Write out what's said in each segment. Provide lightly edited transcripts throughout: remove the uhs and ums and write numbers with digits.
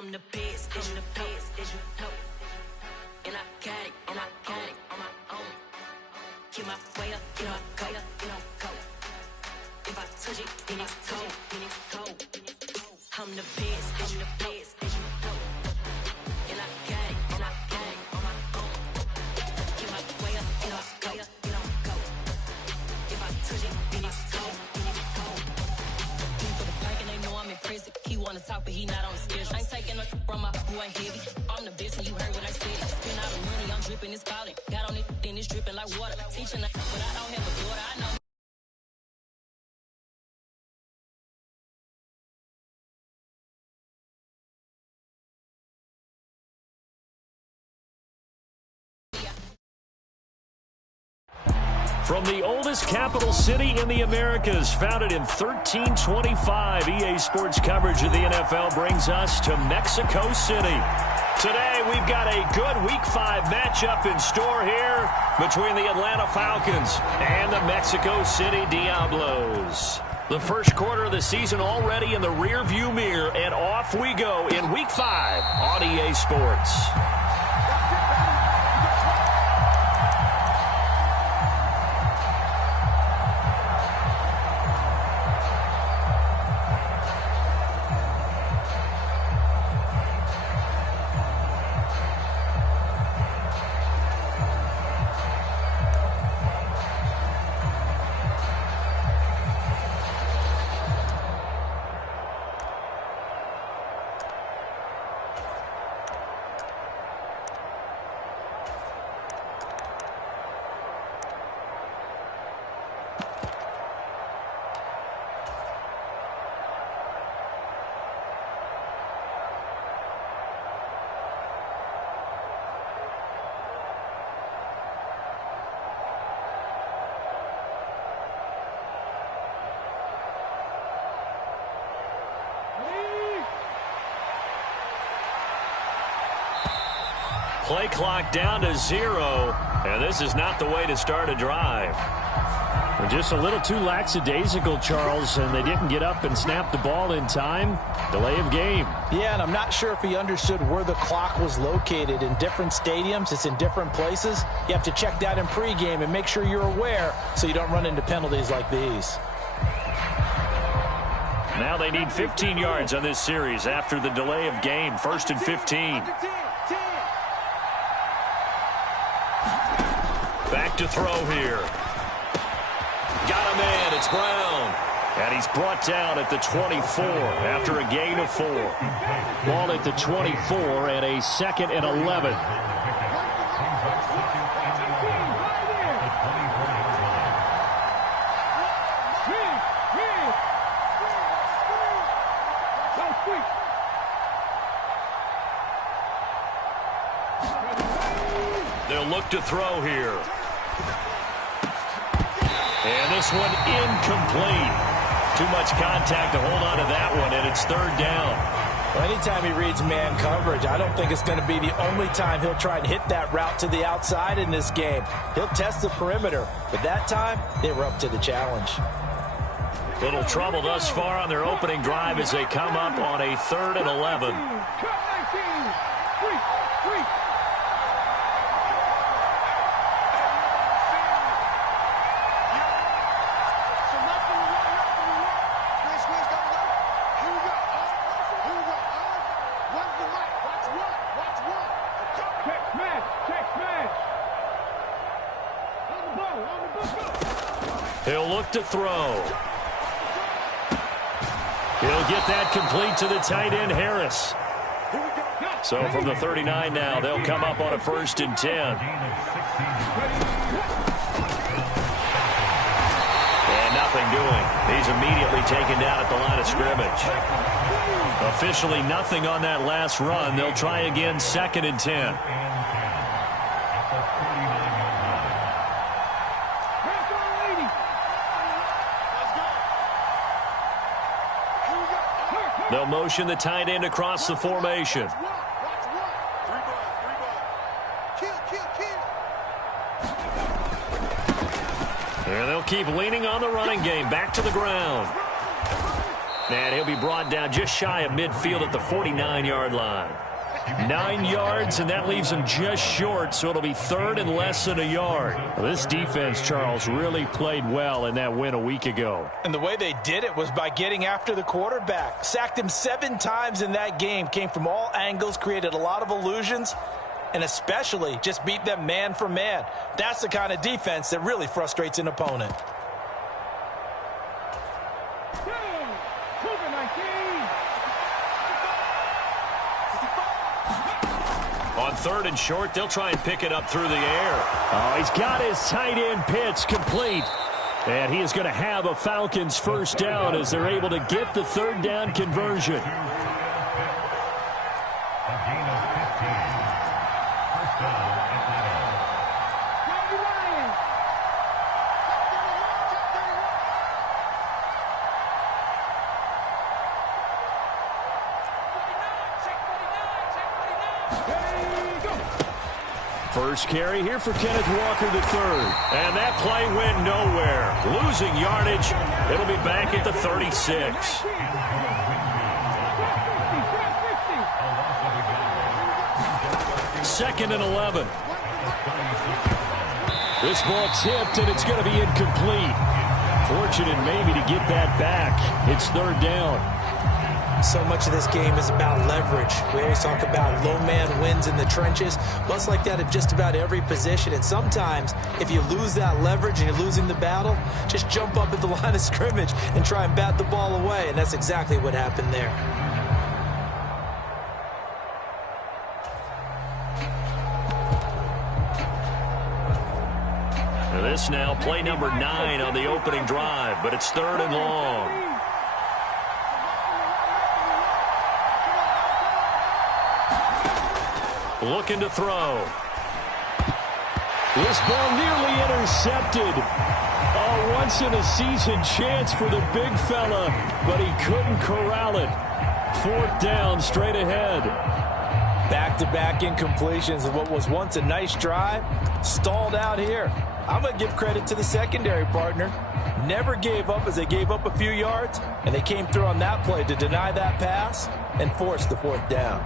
I'm the best, and I got it, and I own it on my own. Get my way up, get my go, go. If I touch it, then it's cold, I'm the best, and I got it, and I own it on my own. Get my way up, get my go, go. If I touch it, then it's cold, For the pack and they know I'm impressive. He wanna talk, but he not on the schedule. I ain't taking no from my boy heavy. I'm the best, and you heard what I said. Spend all the money, I'm dripping, it's falling. Got on it, then it's dripping like water. Teaching, but I don't have a daughter. I know. From the oldest capital city in the Americas, founded in 1325, EA Sports coverage of the NFL brings us to Mexico City. Today, we've got a good Week 5 matchup in store here between the Atlanta Falcons and the Mexico City Diablos. The first quarter of the season already in the rearview mirror, and off we go in Week 5 on EA Sports. Play clock down to 0, and this is not the way to start a drive. Well, just a little too lackadaisical, Charles, and they didn't get up and snap the ball in time. Delay of game. Yeah, and I'm not sure if he understood where the clock was located. In different stadiums, it's in different places. You have to check that in pregame and make sure you're aware so you don't run into penalties like these. Now they need 15 yards on this series after the delay of game. 1st and 15. Back to throw here. Got a man. It's Brown. And he's brought down at the 24 after a gain of 4. Ball at the 24 and a 2nd and 11. They'll look to throw here. And this one incomplete. Too much contact to hold on to that one, and it's 3rd down. Well, anytime he reads man coverage, I don't think it's going to be the only time he'll try and hit that route to the outside in this game. He'll test the perimeter, but that time, they were up to the challenge. Little trouble thus far on their opening drive as they come up on a 3rd and 11. He'll look to throw. He'll get that complete to the tight end, Harris. So from the 39 now, they'll come up on a 1st and 10. And nothing doing. He's immediately taken down at the line of scrimmage. Officially nothing on that last run. They'll try again, 2nd and 10. They'll motion the tight end across the formation. And they'll keep leaning on the running game. Back to the ground. And he'll be brought down just shy of midfield at the 49-yard line. 9 yards, and that leaves him just short, so it'll be third and less than a yard. Well, this defense, Charles, really played well in that win a week ago. And the way they did it was by getting after the quarterback. Sacked him 7 times in that game. Came from all angles, created a lot of illusions, and especially just beat them man for man. That's the kind of defense that really frustrates an opponent. On third and short, they'll try and pick it up through the air. Oh, he's got his tight end pitch complete. And he is going to have a Falcons first down as they're able to get the third down conversion. A gain of 15. First down, Atlanta. First carry here for Kenneth Walker III. And that play went nowhere. Losing yardage. It'll be back at the 36. Second and 11. This ball tipped, and it's going to be incomplete. Fortunate maybe to get that back. It's third down. So much of this game is about leverage. We always talk about low man wins in the trenches. Well, it's like that at just about every position. And sometimes, if you lose that leverage and you're losing the battle, just jump up at the line of scrimmage and try and bat the ball away. And that's exactly what happened there. This now play number 9 on the opening drive, but it's third and long. Looking to throw. This ball nearly intercepted. A once-in-a-season chance for the big fella, but he couldn't corral it. Fourth down, straight ahead. Back-to-back incompletions of what was once a nice drive. Stalled out here. I'm going to give credit to the secondary partner. Never gave up as they gave up a few yards, and they came through on that play to deny that pass and force the fourth down.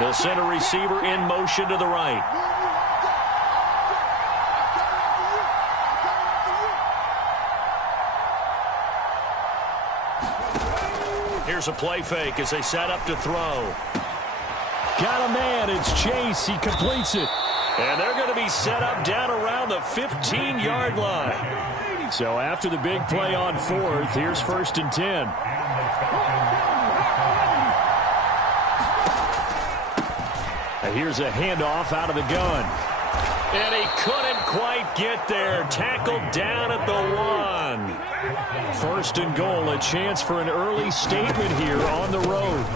They'll send a receiver in motion to the right. Here's a play fake as they set up to throw. Got a man. It's Chase. He completes it. And they're going to be set up down around the 15-yard line. So after the big play on fourth, here's first and 10. Here's a handoff out of the gun. And he couldn't quite get there. Tackled down at the 1. First and goal, a chance for an early statement here on the road.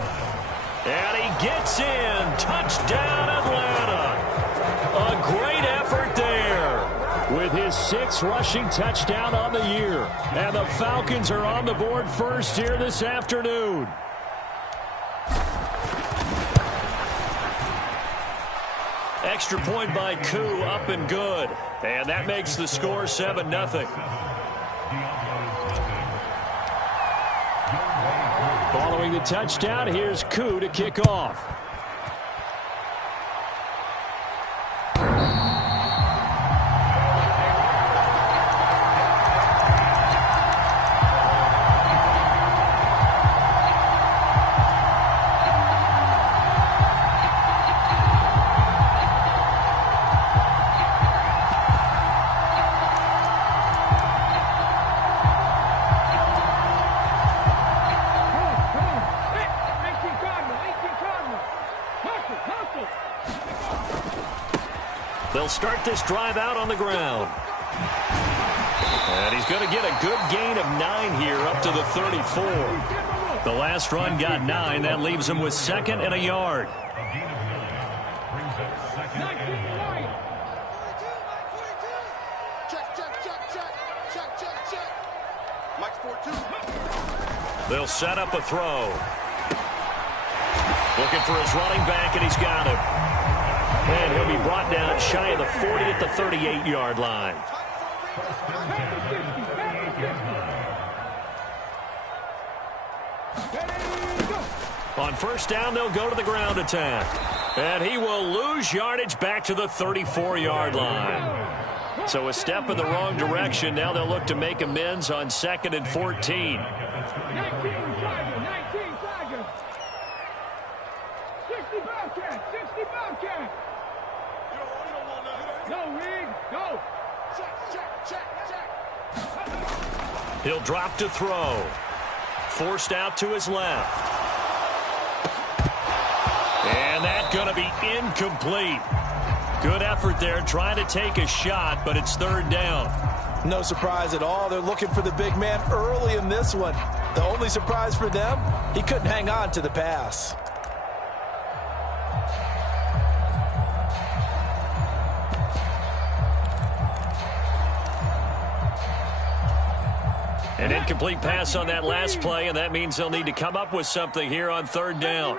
And he gets in. Touchdown, Atlanta. A great effort there. With his 6th rushing touchdown on the year. And the Falcons are on the board first here this afternoon. Extra point by Koo, up and good. And that makes the score 7-0. Following the touchdown, here's Koo to kick off. They'll start this drive out on the ground. And he's going to get a good gain of 9 here up to the 34. The last run got 9. That leaves him with 2nd and a yard. Mike's 4-2. They'll set up a throw. Looking for his running back, and he's got him. And he'll be brought down shy of the 40 at the 38-yard line. On first down, they'll go to the ground attack. And he will lose yardage back to the 34-yard line. So a step in the wrong direction. Now they'll look to make amends on 2nd and 14. 19 Tigers. 60 Bobcats. 60 Bobcats. Go, Reed. Go. Check. He'll drop to throw. Forced out to his left. And that's going to be incomplete. Good effort there trying to take a shot, but it's 3rd down. No surprise at all. They're looking for the big man early in this one. The only surprise for them, he couldn't hang on to the pass. An incomplete pass on that last play, and that means they'll need to come up with something here on 3rd down.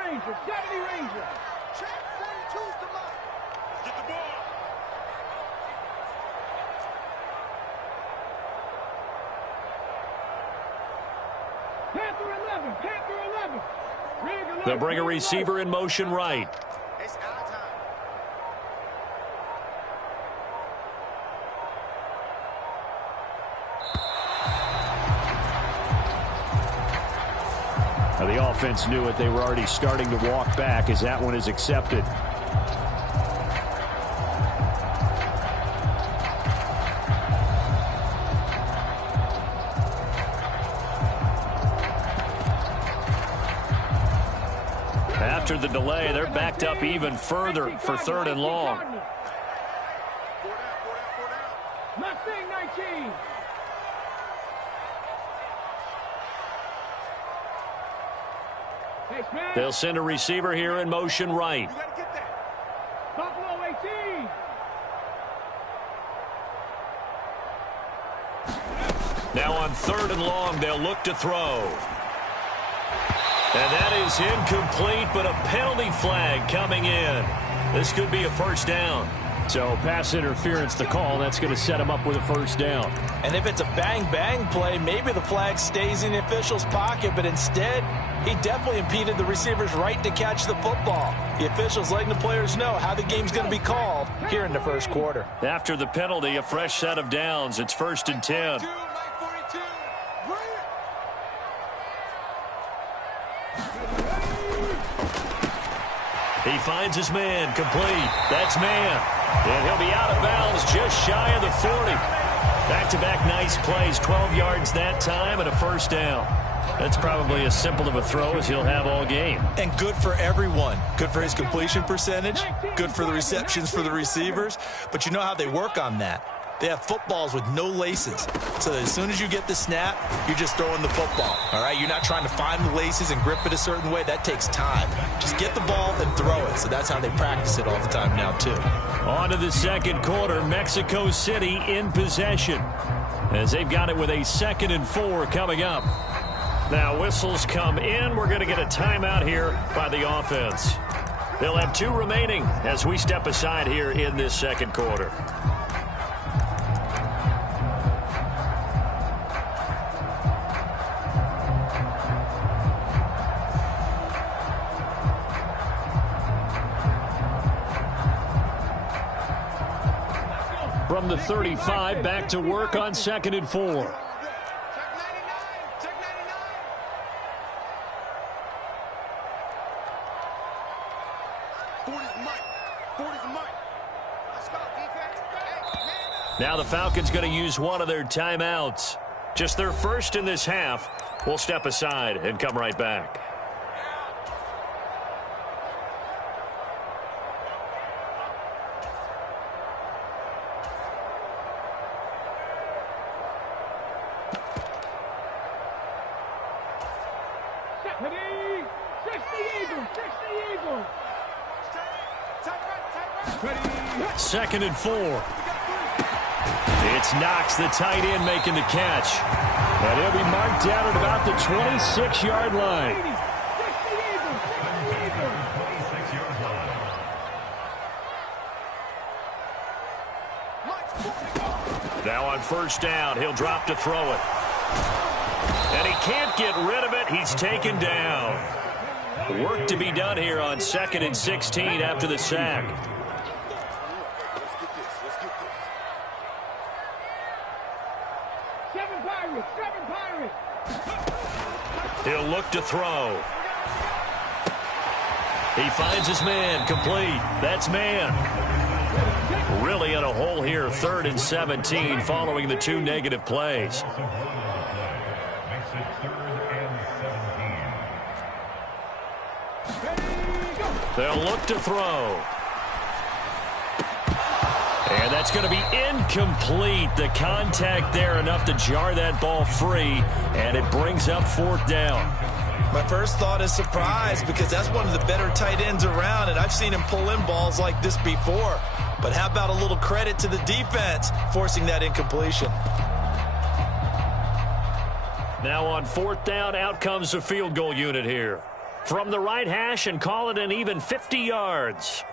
They'll bring a receiver in motion right. Now the offense knew it. They were already starting to walk back as that one is accepted. After the delay, they're backed up even further for 3rd and long. Mustang 19. They'll send a receiver here in motion right. Buffalo 18. Now on 3rd and long, they'll look to throw. And that is incomplete, but a penalty flag coming in. This could be a 1st down. So pass interference the call. That's going to set him up with a 1st down. And if it's a bang-bang play, maybe the flag stays in the official's pocket, but instead, he definitely impeded the receiver's right to catch the football. The officials letting the players know how the game's going to be called here in the 1st quarter. After the penalty, a fresh set of downs. It's 1st and 10. He finds his man, complete. That's man. And he'll be out of bounds just shy of the 40. Back-to-back nice plays, 12 yards that time and a 1st down. That's probably as simple of a throw as he'll have all game. And good for everyone. Good for his completion percentage. Good for the receptions for the receivers. But you know how they work on that. They have footballs with no laces. So that as soon as you get the snap, you're just throwing the football. All right? You're not trying to find the laces and grip it a certain way. That takes time. Just get the ball and throw it. So that's how they practice it all the time now, too. On to the 2nd quarter. Mexico City in possession, as they've got it with a 2nd and 4 coming up. Now whistles come in. We're going to get a timeout here by the offense. They'll have 2 remaining as we step aside here in this 2nd quarter. From the 35, back to work on 2nd and 4. Now the Falcons going to use one of their timeouts. Just their first in this half. We'll step aside and come right back. Second and 4. It's Knox, the tight end, making the catch. And he'll be marked down at about the 26-yard line. 26-yard line. Now on first down, he'll drop to throw it. And he can't get rid of it. He's taken down. Work to be done here on 2nd and 16 after the sack. Seven Pirates. He'll look to throw. He finds his man, complete. That's man. Really in a hole here, 3rd and 17 following the 2 negative plays. Makes it 3rd and 17. They'll look to throw. And that's going to be incomplete. The contact there enough to jar that ball free, and it brings up 4th down. My first thought is surprise, because that's one of the better tight ends around, and I've seen him pull in balls like this before. But how about a little credit to the defense forcing that incompletion? Now on 4th down, out comes the field goal unit here. From the right hash, and call it an even 50 yards.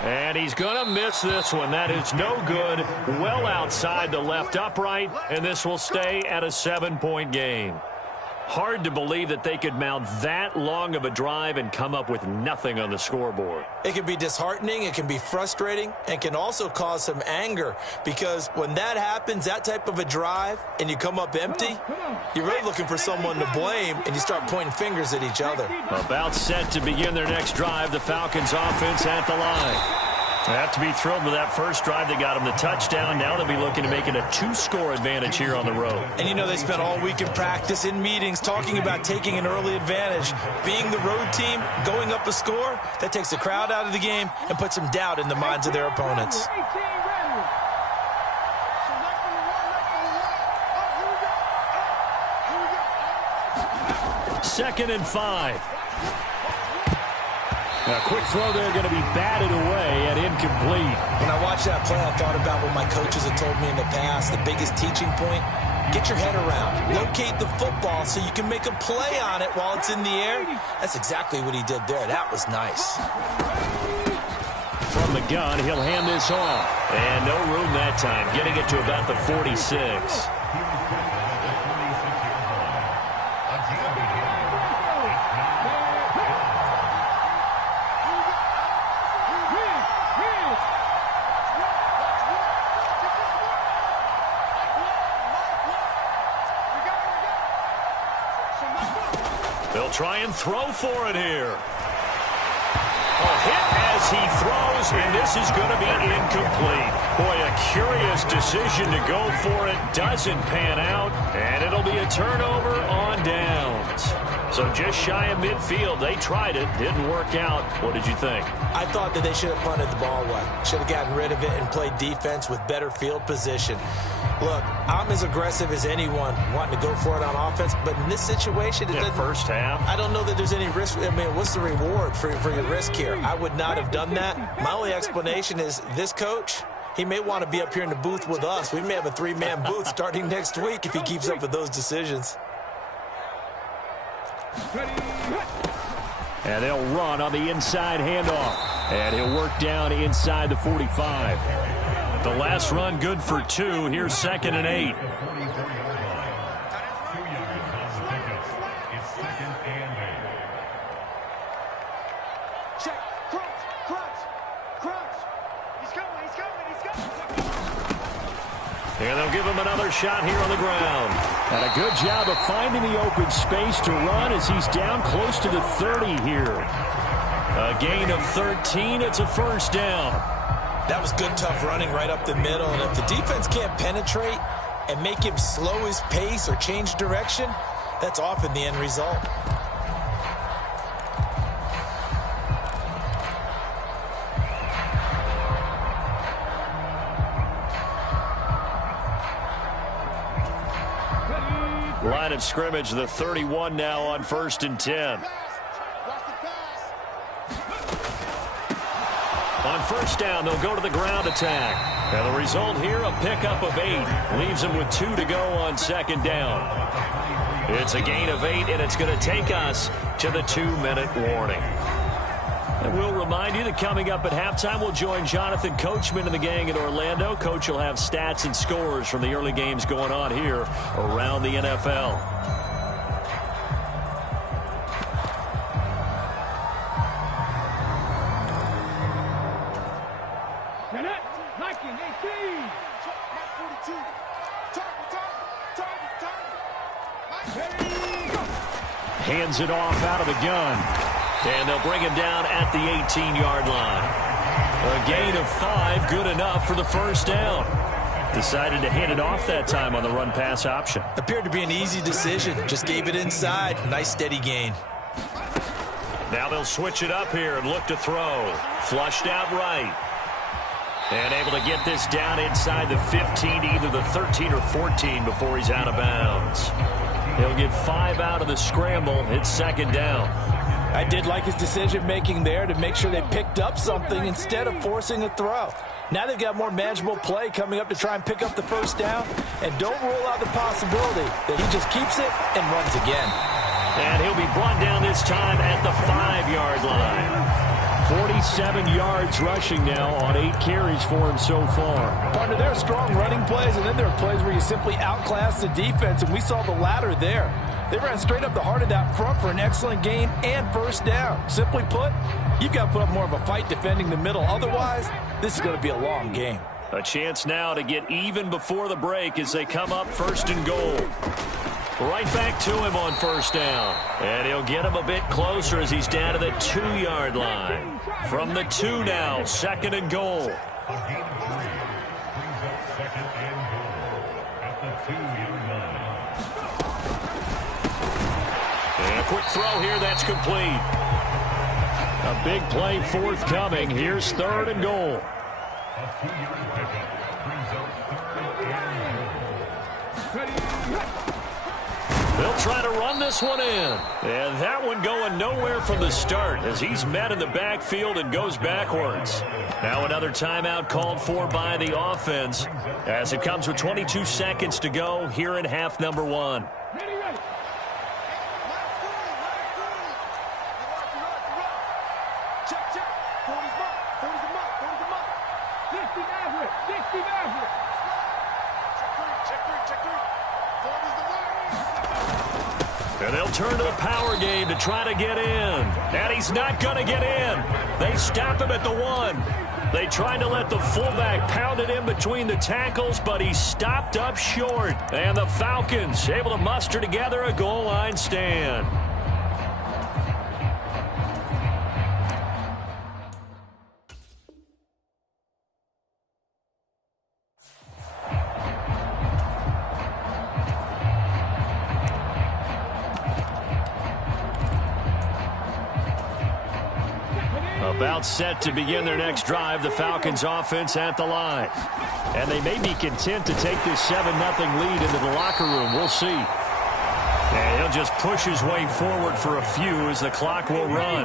And he's going to miss this one. That is no good. Well outside the left upright, and this will stay at a 7-point game. Hard to believe that they could mount that long of a drive and come up with nothing on the scoreboard. It can be disheartening, it can be frustrating, and can also cause some anger, because when that happens, that type of a drive, and you come up empty, you're really looking for someone to blame, and you start pointing fingers at each other. About set to begin their next drive, the Falcons offense at the line. They have to be thrilled with that first drive. They got them the touchdown. Now they'll be looking to make it a 2-score advantage here on the road. And you know, they spent all week in practice, in meetings, talking about taking an early advantage. Being the road team, going up a score, that takes the crowd out of the game and puts some doubt in the minds of their opponents. 2nd and 5. A quick throw there, going to be batted away and incomplete. When I watched that play, I thought about what my coaches have told me in the past. The biggest teaching point, get your head around. Locate the football so you can make a play on it while it's in the air. That's exactly what he did there. That was nice. From the gun, he'll hand this off. And no room that time, getting it to about the 46. They'll try and throw for it here. A hit as he throws, and this is going to be incomplete. Boy, a curious decision to go for it. Doesn't pan out, and it'll be a turnover on downs. So just shy of midfield. They tried it. Didn't work out. What did you think? I thought that they should have punted the ball away. Should have gotten rid of it and played defense with better field position. Look, I'm as aggressive as anyone wanting to go for it on offense, but in this situation, first half, I don't know that there's any risk. I mean, what's the reward for your risk here? I would not have done that. My only explanation is this coach, he may want to be up here in the booth with us. We may have a 3-man booth starting next week if he keeps up with those decisions. And they'll run on the inside handoff. And he'll work down inside the 45. The last run good for 2. Here's 2nd and 8. Check. Crunch. He's coming. And they'll give him another shot here on the ground. And a good job of finding the open space to run as he's down close to the 30 here. A gain of 13. It's a first down. That was good, tough running right up the middle. And if the defense can't penetrate and make him slow his pace or change direction, that's often the end result. Line of scrimmage, the 31 now on 1st and 10. On first down, they'll go to the ground attack. And the result here, a pickup of 8. Leaves them with 2 to go on second down. It's a gain of 8, and it's going to take us to the 2-minute warning. And we'll remind you that coming up at halftime, we'll join Jonathan Coachman and the gang in Orlando. Coach will have stats and scores from the early games going on here around the NFL. Hands it off out of the gun. And they'll bring him down at the 18-yard line. A gain of 5, good enough for the first down. Decided to hand it off that time on the run-pass option. Appeared to be an easy decision. Just gave it inside. Nice steady gain. Now they'll switch it up here and look to throw. Flushed out right. And able to get this down inside the 15, either the 13 or 14 before he's out of bounds. He'll get 5 out of the scramble. It's second down. I did like his decision-making there to make sure they picked up something instead of forcing a throw. Now they've got more manageable play coming up to try and pick up the first down. And don't rule out the possibility that he just keeps it and runs again. And he'll be brought down this time at the 5-yard line. 47 yards rushing now on 8 carries for him so far. Partner, there are strong running plays, and then there are plays where you simply outclass the defense, and we saw the latter there. They ran straight up the heart of that front for an excellent gain and first down. Simply put, you've got to put up more of a fight defending the middle. Otherwise, this is going to be a long game. A chance now to get even before the break as they come up first and goal. Right back to him on first down. And he'll get him a bit closer as he's down to the 2-yard line. From the 2 now, second and goal. A gain of 3 brings up second and goal at the 2-yard line. And a quick throw here, that's complete. A big play forthcoming. Here's third and goal. A 2-yard pickup brings up third and goal. They'll try to run this one in. And that one going nowhere from the start as he's met in the backfield and goes backwards. Now another timeout called for by the offense as it comes with 22 seconds to go here in half number 1. And they'll turn to the power game to try to get in. And he's not going to get in. They stop him at the 1. They tried to let the fullback pound it in between the tackles, but he stopped up short. And the Falcons able to muster together a goal line stand. About set to begin their next drive, the Falcons offense at the line. And they may be content to take this 7-0 lead into the locker room. We'll see. And he'll just push his way forward for a few as the clock will run.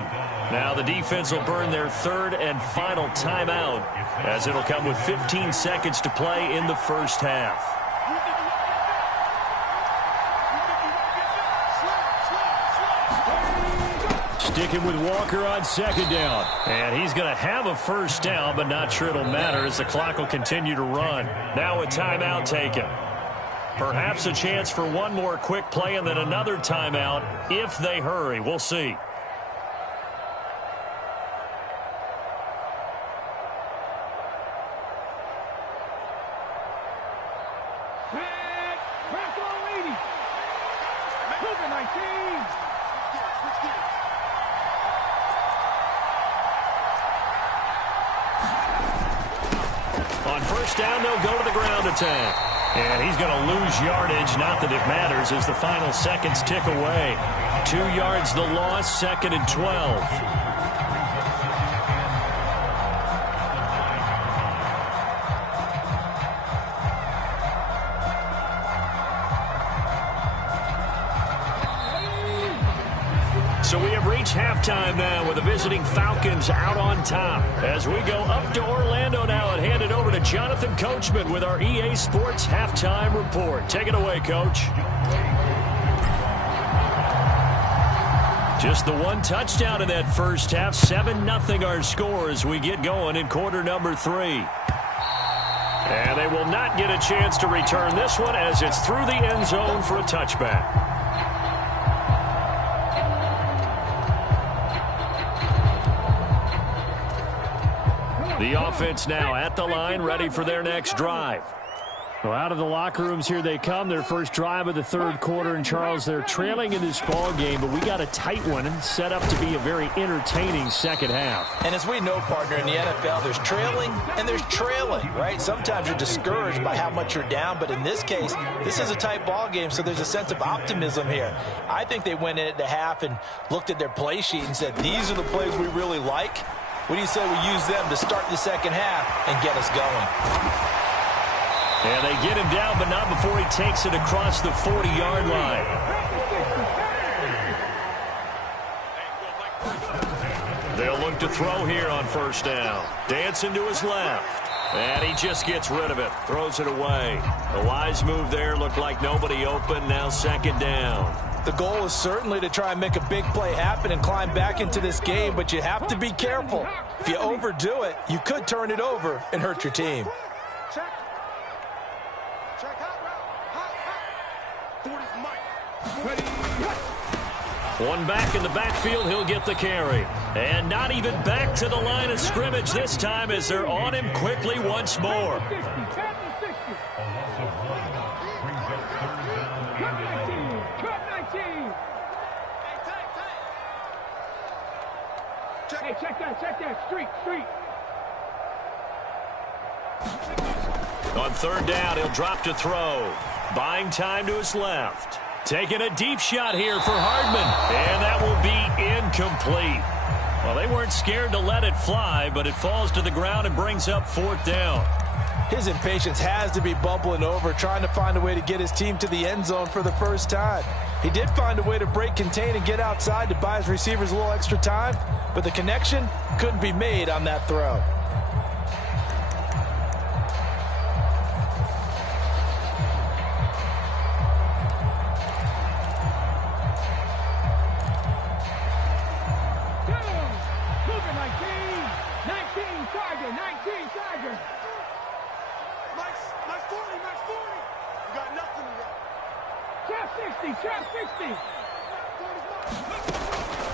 Now the defense will burn their third and final timeout as it'll come with 15 seconds to play in the first half. Sticking with Walker on second down. And he's going to have a first down, but not sure it'll matter as the clock will continue to run. Now a timeout taken. Perhaps a chance for one more quick play and then another timeout if they hurry. We'll see. On first down, they'll go to the ground attack. And he's going to lose yardage. Not that it matters as the final seconds tick away. 2 yards the loss, second and 12. So we have reached reach halftime now with the visiting Falcons out on top. As we go up to Orlando now and hand it over to Jonathan Coachman with our EA Sports Halftime Report. Take it away, Coach. Just the one touchdown in that first half. 7-0 our score as we get going in quarter number 3. And they will not get a chance to return this one as it's through the end zone for a touchback. The offense now at the line, ready for their next drive. Well, out of the locker rooms here they come. Their first drive of the third quarter. And, Charles, they're trailing in this ball game, but we got a tight one and set up to be a very entertaining second half. And as we know, partner, in the NFL, there's trailing and there's trailing, right? Sometimes you're discouraged by how much you're down, but in this case, this is a tight ball game, so there's a sense of optimism here. I think they went in at the half and looked at their play sheet and said, these are the plays we really like. What do you say we use them to start the second half and get us going? And they get him down, but not before he takes it across the 40-yard line. They'll look to throw here on first down. Dancing to his left. And he just gets rid of it. Throws it away. A wise move there. Looked like nobody open. Now second down. The goal is certainly to try and make a big play happen and climb back into this game, but you have to be careful. If you overdo it, you could turn it over and hurt your team. One back in the backfield, he'll get the carry. And not even back to the line of scrimmage this time as they're on him quickly once more. Hey, check that, street. On third down, he'll drop to throw. Buying time to his left. Taking a deep shot here for Hardman. And that will be incomplete. Well, they weren't scared to let it fly, but it falls to the ground and brings up fourth down. His impatience has to be bubbling over, trying to find a way to get his team to the end zone for the first time. He did find a way to break contain and get outside to buy his receivers a little extra time, but the connection couldn't be made on that throw.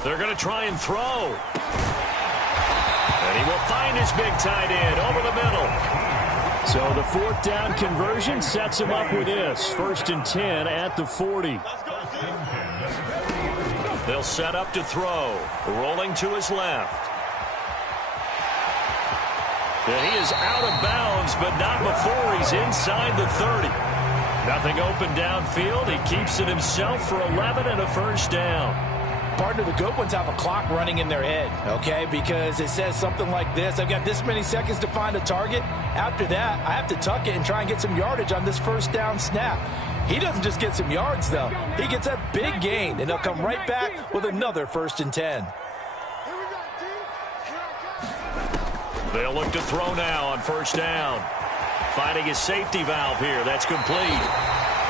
They're going to try and throw. And he will find his big tight end over the middle. So the fourth down conversion sets him up with this. 1st and 10 at the 40. They'll set up to throw. Rolling to his left. And he is out of bounds, but not before he's inside the 30. Nothing open downfield. He keeps it himself for 11 and a first down. Partner, the good ones have a clock running in their head, okay? Because it says something like this. I've got this many seconds to find a target. After that, I have to tuck it and try and get some yardage on this first down snap. He doesn't just get some yards, though. He gets that big gain, and they'll come right back with another 1st and 10. They'll look to throw now on first down. Finding his safety valve here. That's complete.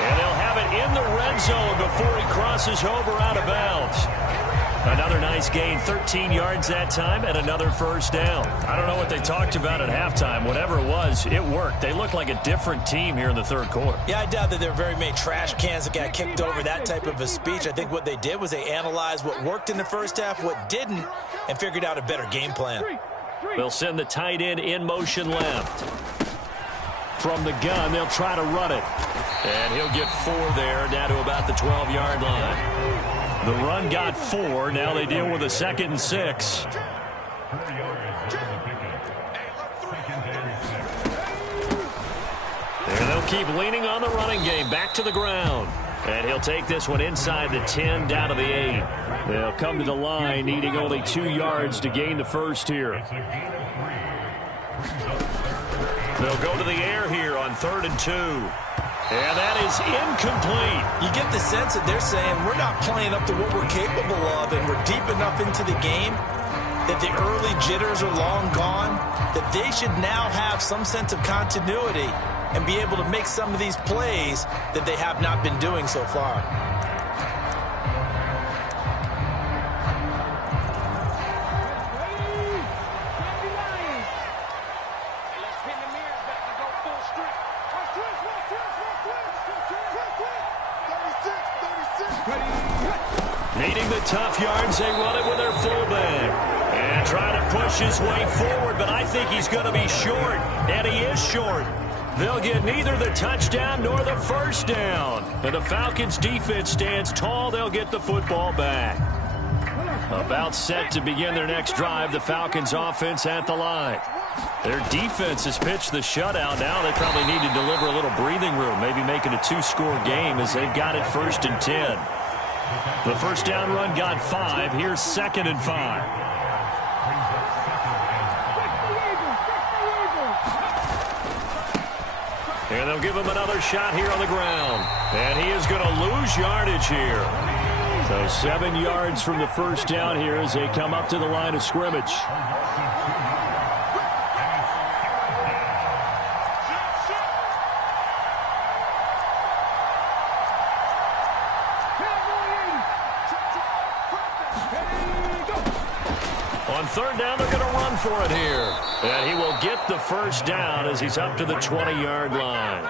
And they'll have it in the red zone before he crosses over out of bounds. Another nice gain, 13 yards that time, and another first down. I don't know what they talked about at halftime. Whatever it was, it worked. They look like a different team here in the third quarter. Yeah, I doubt that there are very many trash cans that got kicked over, that type of a speech. I think what they did was they analyzed what worked in the first half, what didn't, and figured out a better game plan. They'll send the tight end in motion left. From the gun, they'll try to run it. And he'll get 4 there, down to about the 12-yard line. The run got 4. Now they deal with a 2nd and 6. And they'll keep leaning on the running game. Back to the ground. And he'll take this one inside the 10, down to the 8. They'll come to the line, needing only 2 yards to gain the first here. They'll go to the air here on 3rd and 2. And that is incomplete. You get the sense that they're saying we're not playing up to what we're capable of, and we're deep enough into the game that the early jitters are long gone, that they should now have some sense of continuity and be able to make some of these plays that they have not been doing so far. Needing the tough yards, they run it with their fullback. And trying to push his way forward, but I think he's going to be short. And he is short. They'll get neither the touchdown nor the first down. And the Falcons' defense stands tall. They'll get the football back. About set to begin their next drive, the Falcons' offense at the line. Their defense has pitched the shutout. Now they probably need to deliver a little breathing room, maybe making a two-score game as they've got it 1st and 10. The first down run got 5. Here's 2nd and 5. And they'll give him another shot here on the ground. And he is going to lose yardage here. So 7 yards from the first down here as they come up to the line of scrimmage. On 3rd down, they're going to run for it here. And he will get the first down as he's up to the 20-yard line.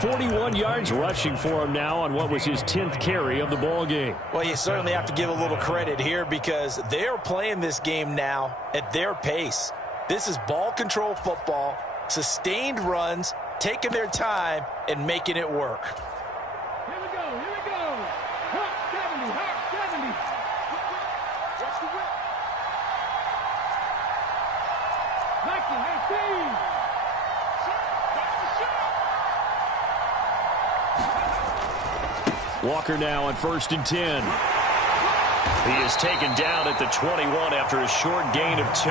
41 yards rushing for him now on what was his 10th carry of the ball game. Well, you certainly have to give a little credit here because they're playing this game now at their pace. This is ball control football, sustained runs, taking their time, and making it work. Here we go, here we go. Hot 70, hot 70. Watch the whip. 19, 18. Walker now on 1st and 10. He is taken down at the 21 after a short gain of 2.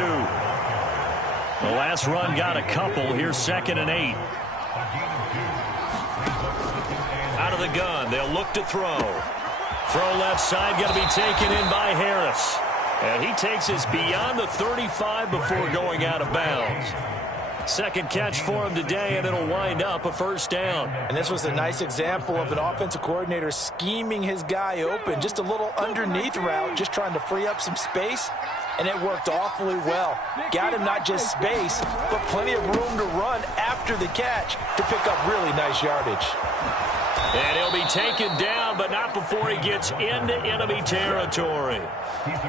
The last run got a couple. Here's 2nd and 8. Out of the gun. They'll look to throw. Throw left side, going to be taken in by Harris. And he takes us beyond the 35 before going out of bounds. Second catch for him today, and it'll wind up a first down. And this was a nice example of an offensive coordinator scheming his guy open. Just a little underneath route, just trying to free up some space, and it worked awfully well. Got him not just space, but plenty of room to run after the catch to pick up really nice yardage. And he'll be taken down, but not before he gets into enemy territory.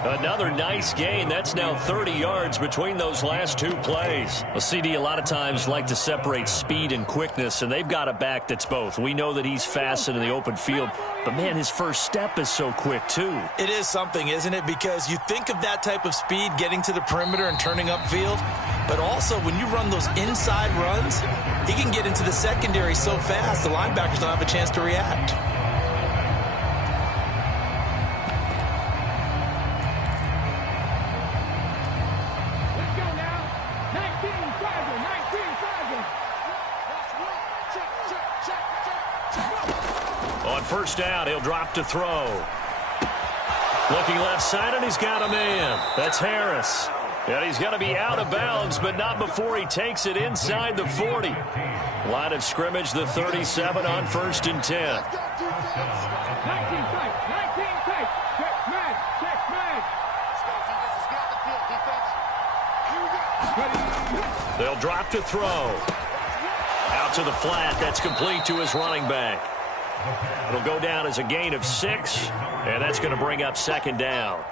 Another nice gain. That's now 30 yards between those last 2 plays. A CD a lot of times like to separate speed and quickness, and they've got a back that's both. We know that he's fast in the open field, but, man, his first step is so quick, too. It is something, isn't it? Because you think of that type of speed getting to the perimeter and turning upfield, but also when you run those inside runs, he can get into the secondary so fast the linebackers don't have a chance to react. Let's go now. 19, Tiger, 19, Tiger. On first down, he'll drop to throw. Looking left side, and he's got a man. That's Harris. And he's going to be out of bounds, but not before he takes it inside the 40. Line of scrimmage, the 37 on 1st and 10. 19 tight, 19 tight. Check man, check man. They'll drop to throw. Out to the flat. That's complete to his running back. It'll go down as a gain of 6, and that's going to bring up 2nd down.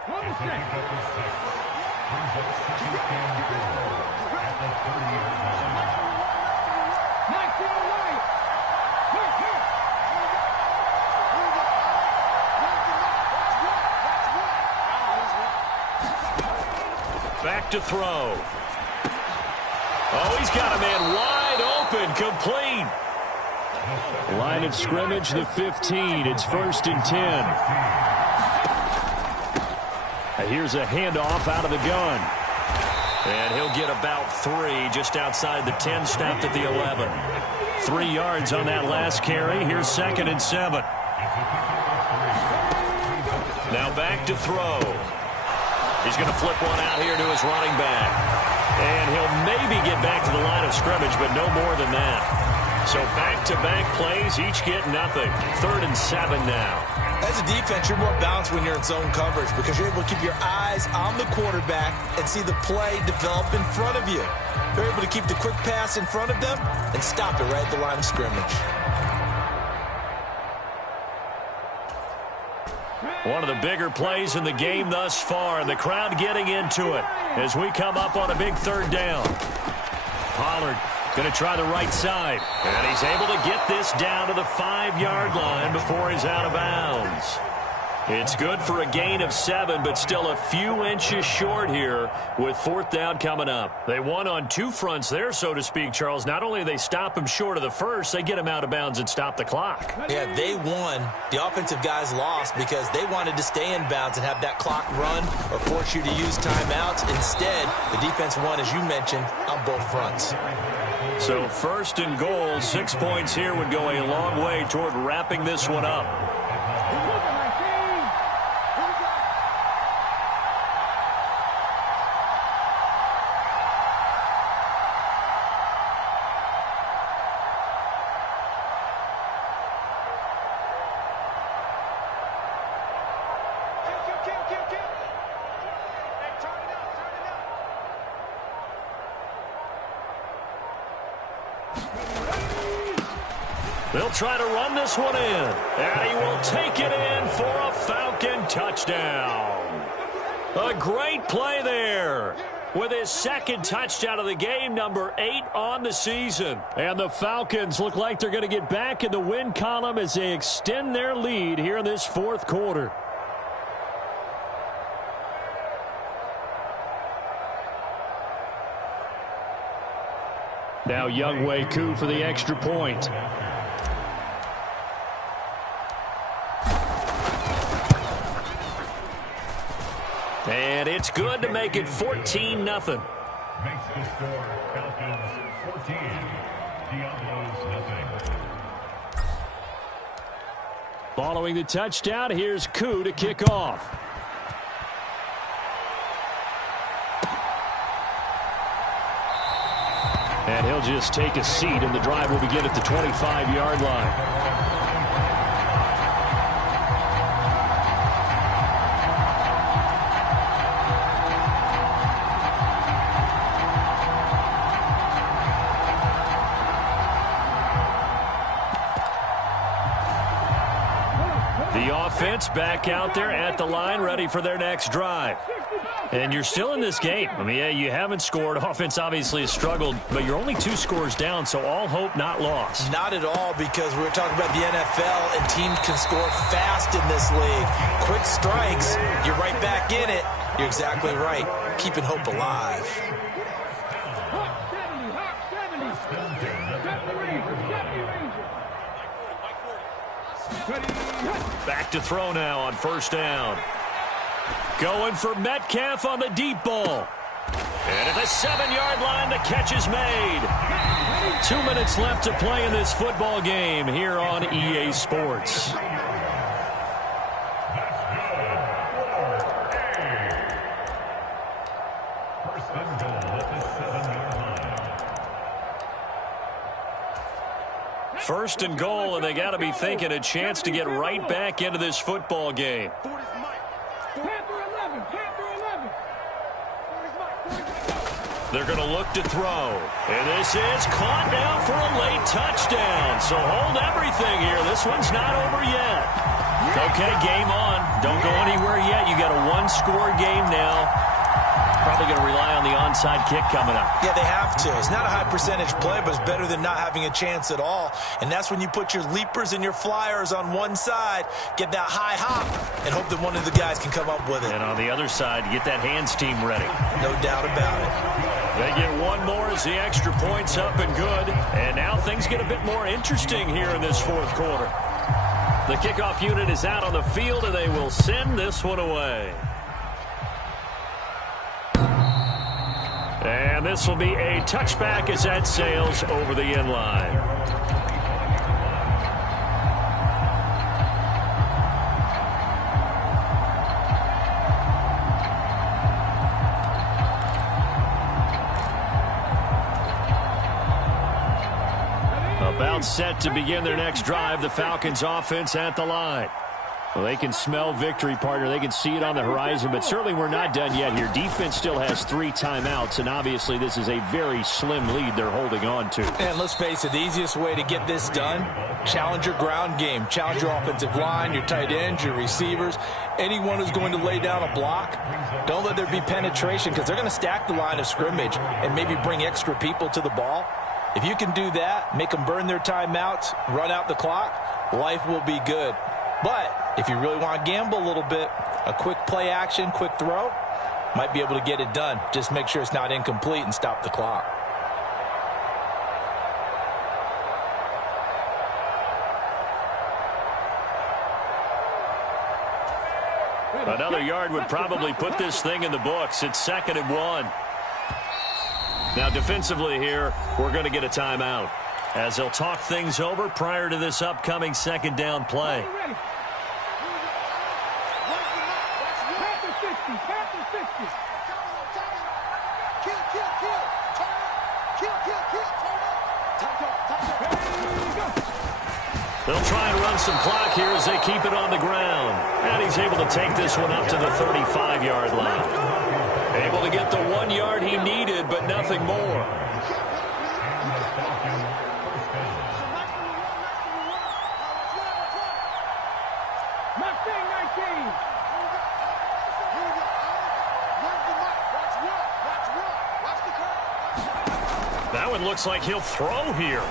Back to throw. Oh, he's got a man wide open, complete. Line of scrimmage, the 15. It's 1st and 10. And here's a handoff out of the gun. And he'll get about 3 just outside the 10, stopped at the 11. 3 yards on that last carry. Here's 2nd and 7. Now back to throw. He's going to flip one out here to his running back. And he'll maybe get back to the line of scrimmage, but no more than that. So back-to-back plays, each get nothing. 3rd and 7 now. As a defense, you're more balanced when you're in zone coverage because you're able to keep your eyes on the quarterback and see the play develop in front of you. You're able to keep the quick pass in front of them and stop it right at the line of scrimmage. One of the bigger plays in the game thus far, and the crowd getting into it as we come up on a big 3rd down. Pollard going to try the right side, and he's able to get this down to the 5-yard line before he's out of bounds. It's good for a gain of 7, but still a few inches short here with 4th down coming up. They won on 2 fronts there, so to speak, Charles. Not only do they stop him short of the first, they get him out of bounds and stop the clock. Yeah, they won. The offensive guys lost because they wanted to stay in bounds and have that clock run or force you to use timeouts. Instead, the defense won, as you mentioned, on both fronts. So 1st and goal, 6 points here would go a long way toward wrapping this one up. They'll try to run this one in, and he will take it in for a Falcon touchdown. A great play there with his 2nd touchdown of the game, number 8 on the season. And the Falcons look like they're going to get back in the win column as they extend their lead here in this 4th quarter. Now Younghoe Koo for the extra point. And it's good to make it 14-0. Makes the score Falcons 14, Diablos 0. Following the touchdown, here's Koo to kick off. And he'll just take a seat, and the drive will begin at the 25-yard line. Offense back out there at the line, ready for their next drive. And you're still in this game. I mean, yeah, you haven't scored. Offense obviously has struggled, but you're only 2 scores down, so all hope not lost. Not at all, because we were talking about the NFL, and teams can score fast in this league. Quick strikes, you're right back in it. You're exactly right. Keeping hope alive. Back to throw now on 1st down. Going for Metcalf on the deep ball. And at the 7-yard line, the catch is made. 2 minutes left to play in this football game here on EA Sports. First and goal, and they got to be thinking a chance to get right back into this football game. They're going to look to throw. And this is caught now for a late touchdown. So hold everything here. This one's not over yet. Okay, game on. Don't go anywhere yet. You got a 1-score game now. Probably going to rely on the onside kick coming up. Yeah, they have to. It's not a high percentage play, but it's better than not having a chance at all. And that's when you put your leapers and your flyers on one side, get that high hop, and hope that one of the guys can come up with it. And on the other side, get that hands team ready. No doubt about it. They get one more as the extra point's up and good. And now things get a bit more interesting here in this 4th quarter. The kickoff unit is out on the field, and they will send this one away. And this will be a touchback as that sails over the end line. About set to begin their next drive, the Falcons offense at the line. Well, they can smell victory, partner. They can see it on the horizon, but certainly we're not done yet here. Defense still has 3 timeouts, and obviously this is a very slim lead they're holding on to. And let's face it, the easiest way to get this done, challenge your ground game. Challenge your offensive line, your tight ends, your receivers, anyone who's going to lay down a block. Don't let there be penetration because they're going to stack the line of scrimmage and maybe bring extra people to the ball. If you can do that, make them burn their timeouts, run out the clock, life will be good. But if you really want to gamble a little bit, a quick play action, quick throw, might be able to get it done. Just make sure it's not incomplete and stop the clock. Another yard would probably put this thing in the books. It's 2nd and 1. Now defensively here, we're going to get a timeout as they'll talk things over prior to this upcoming 2nd down play. They'll try and run some clock here as they keep it on the ground. And he's able to take this one up to the 35-yard line. Able to get the 1 yard he needed, but nothing more. That one looks like he'll throw here.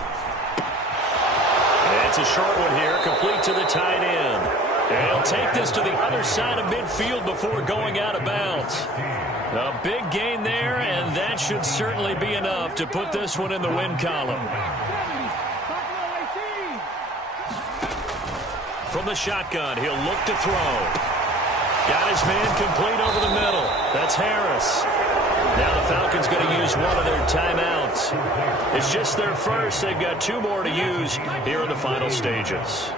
It's a short one here, complete to the tight end. And he'll take this to the other side of midfield before going out of bounds. A big gain there, and that should certainly be enough to put this one in the win column. From the shotgun, he'll look to throw. Got his man complete over the middle. That's Harris. Now the Falcons going to use one of their timeouts. It's just their first. They've got 2 more to use here in the final stages.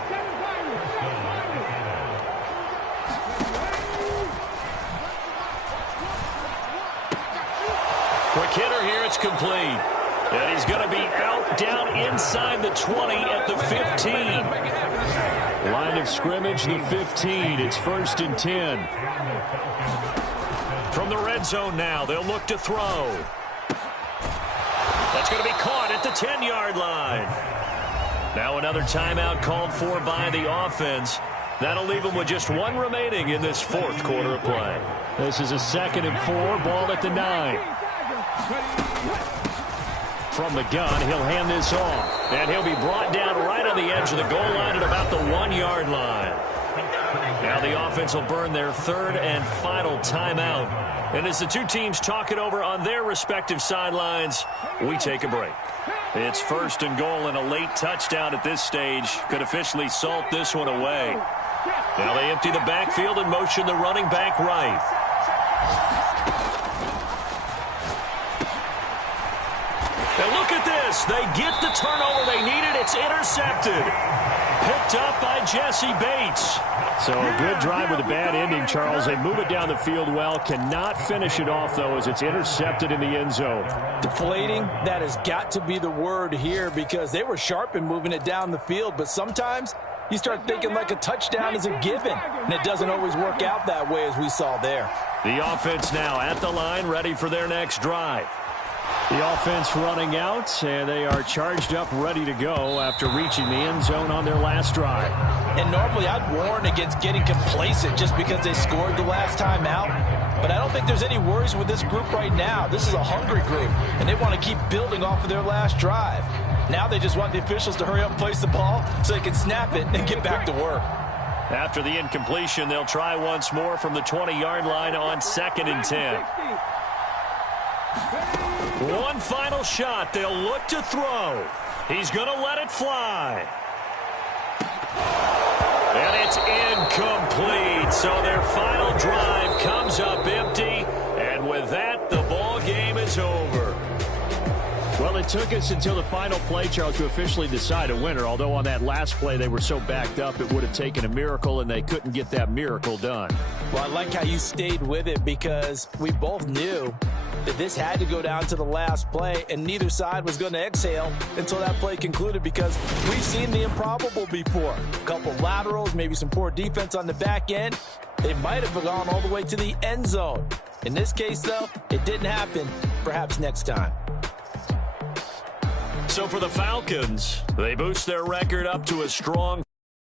Quick hitter here. It's complete. And he's going to be out down inside the 20 at the 15. Line of scrimmage, the 15. It's 1st and 10. From the red zone now, they'll look to throw. That's going to be caught at the 10-yard line. Now another timeout called for by the offense. That'll leave them with just 1 remaining in this 4th quarter of play. This is a 2nd and 4, ball at the 9. From the gun, he'll hand this off. And he'll be brought down right on the edge of the goal line at about the 1-yard line. Now the offense will burn their 3rd and final timeout. And as the 2 teams talk it over on their respective sidelines, we take a break. It's 1st and goal, and a late touchdown at this stage could officially salt this one away. Now they empty the backfield and motion the running back right. Now look at this. They get the turnover they needed. It's intercepted. Picked up by Jesse Bates. So a good drive with a bad ending, Charles. They move it down the field well. Cannot finish it off, though, as it's intercepted in the end zone. Deflating, that has got to be the word here because they were sharp in moving it down the field. But sometimes you start thinking like a touchdown is a given. And it doesn't always work out that way as we saw there. The offense now at the line, ready for their next drive. The offense running out, and they are charged up, ready to go after reaching the end zone on their last drive. And normally I'd warn against getting complacent just because they scored the last time out. But I don't think there's any worries with this group right now. This is a hungry group, and they want to keep building off of their last drive. Now they just want the officials to hurry up and place the ball so they can snap it and get back to work. After the incompletion, they'll try once more from the 20-yard line on 2nd and 10. One final shot. They'll look to throw. He's going to let it fly. And it's incomplete. So their final drive comes up empty. And with that, the ball game is over. Well, it took us until the final play, Charles, to officially decide a winner. Although on that last play they were so backed up it would have taken a miracle, and they couldn't get that miracle done. Well, I like how you stayed with it because we both knew that this had to go down to the last play, and neither side was going to exhale until that play concluded, because we've seen the improbable before. A couple laterals, maybe some poor defense on the back end. They might have gone all the way to the end zone. In this case, though, it didn't happen. Perhaps next time. So for the Falcons, they boost their record up to a strong